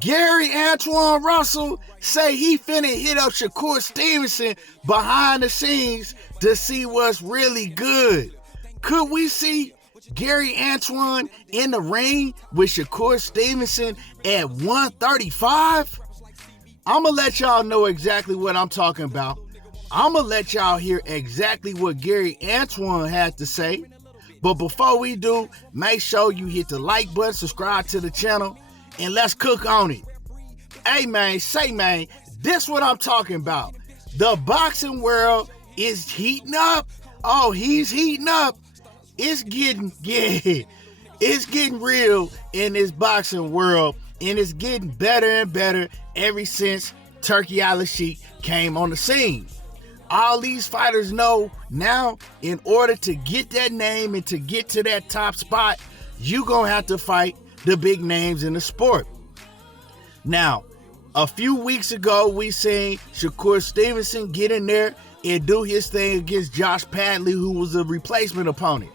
Gary Antuanne Russell say he finna hit up Shakur Stevenson behind the scenes to see what's really good. Could we see Gary Antuanne in the ring with Shakur Stevenson at 135? I'ma let y'all know exactly what I'm talking about. I'ma let y'all hear exactly what Gary Antuanne had to say. But before we do, make sure you hit the like button, subscribe to the channel, and let's cook on it. Hey man, this what I'm talking about. The boxing world is heating up. Oh, he's heating up. It's getting real in this boxing world, and it's getting better and better ever since Turkey Al-Sheikh came on the scene. All these fighters know now, in order to get that name and to get to that top spot, you gonna have to fight the big names in the sport. Now, a few weeks ago, we seen Shakur Stevenson get in there and do his thing against Josh Padley, who was a replacement opponent.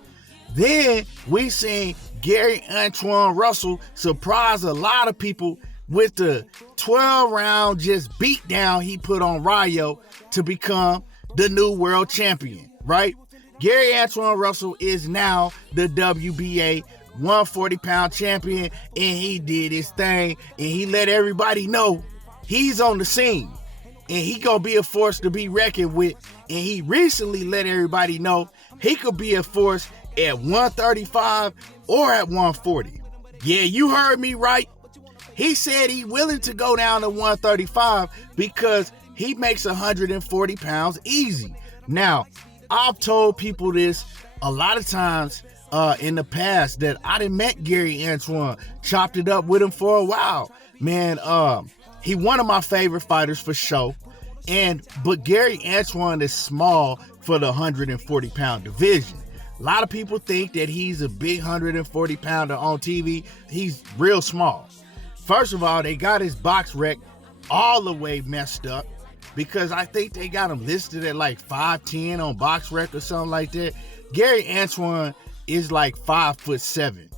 Then we seen Gary Antuanne Russell surprise a lot of people with the 12-round just beatdown he put on Rayo to become the new world champion, right? Gary Antuanne Russell is now the WBA 140-pound champion, and he did his thing, and he let everybody know he's on the scene, and he gonna be a force to be reckoned with, and he recently let everybody know he could be a force at 135 or at 140. Yeah, you heard me right. He said he's willing to go down to 135 because he makes 140 pounds easy. Now, I've told people this a lot of times in the past that I done met Gary Antuanne, chopped it up with him for a while. Man, he one of my favorite fighters for sure. But Gary Antuanne is small for the 140-pound division. A lot of people think that he's a big 140-pounder on TV. He's real small. First of all, they got his box rec all the way messed up because I think they got him listed at like 5'10" on box rec or something like that. Gary Antuanne is like 5'7"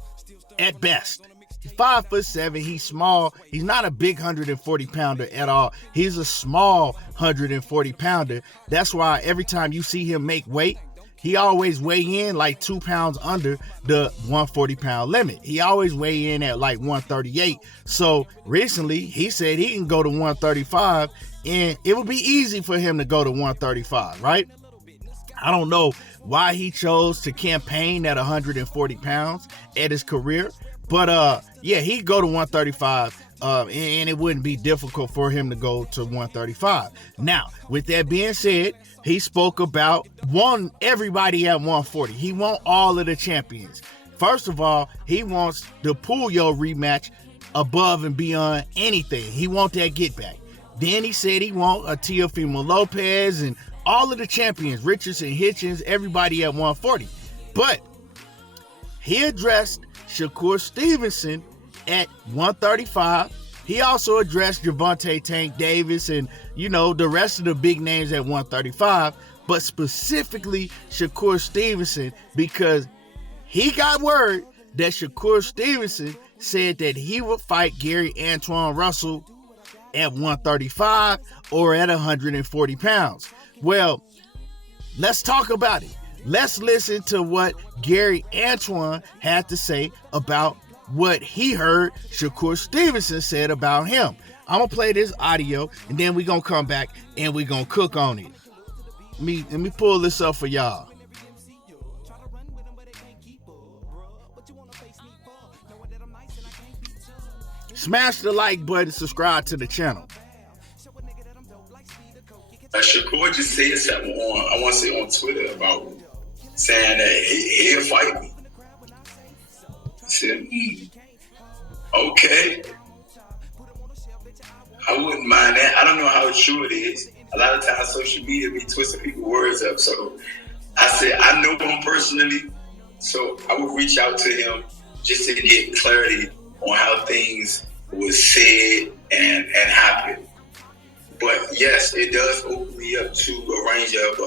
at best. He's 5'7". He's small. He's not a big 140-pounder at all. He's a small 140-pounder. That's why every time you see him make weight, he always weigh in like 2 pounds under the 140-pound limit. He always weigh in at like 138. So recently, he said he can go to 135, and it would be easy for him to go to 135, right? I don't know why he chose to campaign at 140 pounds at his career, but yeah, he'd go to 135, and it wouldn't be difficult for him to go to 135. Now, with that being said, he spoke about wanting everybody at 140. He wants all of the champions. First of all, he wants the Puyo rematch above and beyond anything. He wants that get back. Then he said he wants a Teofimo Lopez and all of the champions, Richardson, Hitchens, everybody at 140. But he addressed Shakur Stevenson at 135. He also addressed Gervonta Tank Davis and, the rest of the big names at 135, but specifically Shakur Stevenson, because he got word that Shakur Stevenson said that he would fight Gary Antuanne Russell at 135 or at 140 pounds. Well, let's talk about it. Let's listen to what Gary Antuanne had to say about what he heard Shakur Stevenson said about him. I'm going to play this audio, and then we're going to come back and we're going to cook on it. Let me pull this up for y'all. Smash the like button, subscribe to the channel. Shakur just said something I want to say on Twitter about saying that he'll fight me. I said, okay. I wouldn't mind that. I don't know how true it is. A lot of times social media be twisting people's words up. So I said, I know him personally, so I would reach out to him just to get clarity on how things was said and happened. But yes, it does open me up to a range of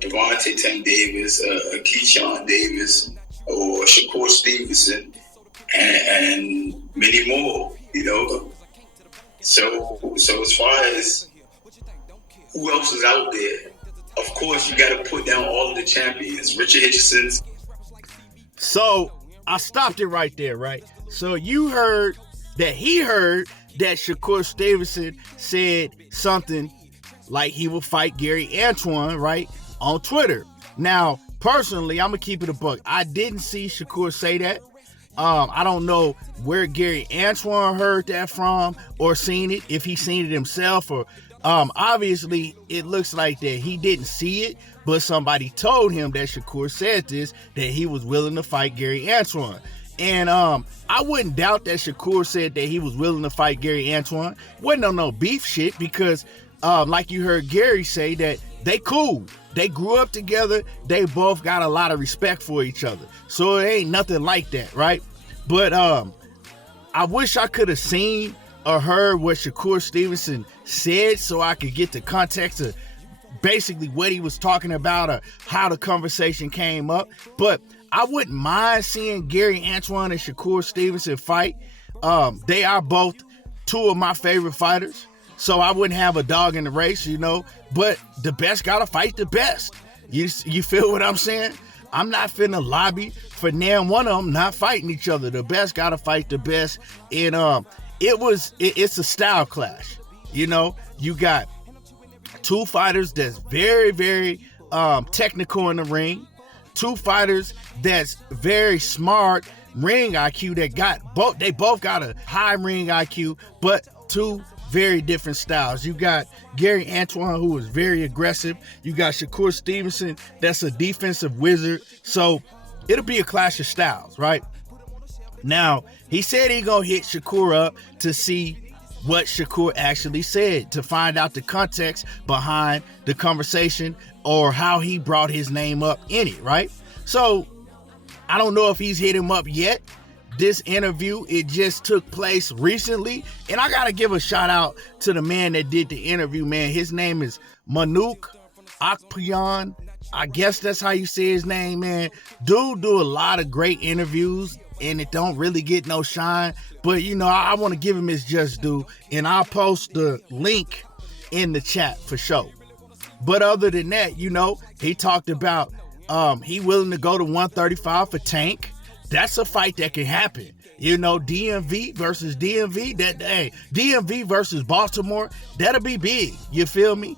Gervonta Tank Davis, Keyshawn Davis, or Shakur Stevenson, and many more. you know. So as far as who else is out there, of course you got to put down all of the champions. Richard Hitchenson's. So I stopped it right there, right? So you heard that Shakur Stevenson said something like he will fight Gary Antuanne, right, on Twitter. Now, personally, I'm gonna keep it a buck. I didn't see Shakur say that. I don't know where Gary Antuanne heard that from or seen it, if he seen it himself, or obviously it looks like that he didn't see it, but somebody told him that Shakur said this, that he was willing to fight Gary Antuanne. And I wouldn't doubt that Shakur said that he was willing to fight Gary Antuanne. Wasn't on no beef shit, because like you heard Gary say, that they cool. They grew up together. They both got a lot of respect for each other. So it ain't nothing like that, right? But I wish I could have seen or heard what Shakur Stevenson said, so I could get the context of basically what he was talking about or how the conversation came up. But I wouldn't mind seeing Gary Antuanne and Shakur Stevenson fight. They are both two of my favorite fighters, so I wouldn't have a dog in the race, you know. But the best gotta fight the best. You feel what I'm saying? I'm not finna lobby for now one of them not fighting each other. The best gotta fight the best. And it's a style clash. You know, you got two fighters that's very, very technical in the ring. Two fighters that's very smart ring IQ, they both got a high ring IQ, but two very different styles. You got Gary Antuanne, who is very aggressive. You got Shakur Stevenson, that's a defensive wizard. So it'll be a clash of styles, right? Now, he said he gonna hit Shakur up to see what Shakur actually said, to find out the context behind the conversation or how he brought his name up in it, right? So I don't know if he's hit him up yet. This interview, it just took place recently, and I gotta give a shout out to the man that did the interview, man. His name is Manuk Akpian. I guess that's how you say his name, man. Dude do a lot of great interviews, and it don't really get no shine, but you know, I want to give him his just due, and I'll post the link in the chat for sure. But other than that, you know, he talked about he willing to go to 135 for Tank. That's a fight that can happen. You know, DMV versus DMV, DMV versus Baltimore, that'll be big. You feel me?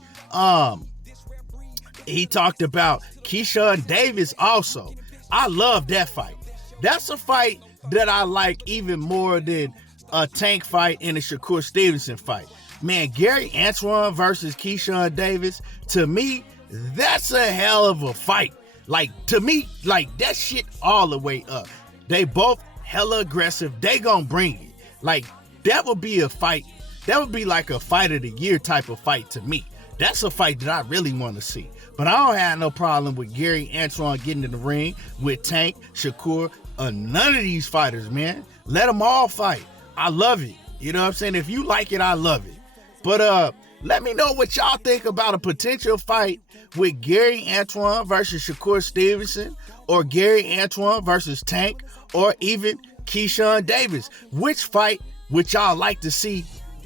He talked about Keyshawn Davis also. I love that fight. That's a fight that I like even more than a Tank fight and a Shakur Stevenson fight. Man, Gary Antuanne versus Keyshawn Davis, to me, that's a hell of a fight. Like, to me, like, that shit all the way up. They both hella aggressive. They gonna bring it. Like, that would be a fight. That would be like a fight of the year type of fight to me. That's a fight that I really want to see. But I don't have no problem with Gary Antuanne getting in the ring with Tank, Shakur, none of these fighters, man. Let them all fight. I love it. You know what I'm saying? If you like it, I love it. But let me know what y'all think about a potential fight with Gary Antuanne versus Shakur Stevenson, or Gary Antuanne versus Tank, or even Keyshawn Davis. Which fight would y'all like to see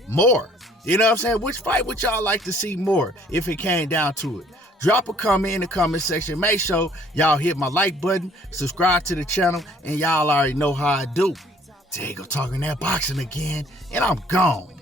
more? You know what I'm saying? Which fight would y'all like to see more if it came down to it? Drop a comment in the comment section. Make sure y'all hit my like button, subscribe to the channel, and y'all already know how I do. There you go, talking that boxing again, and I'm gone.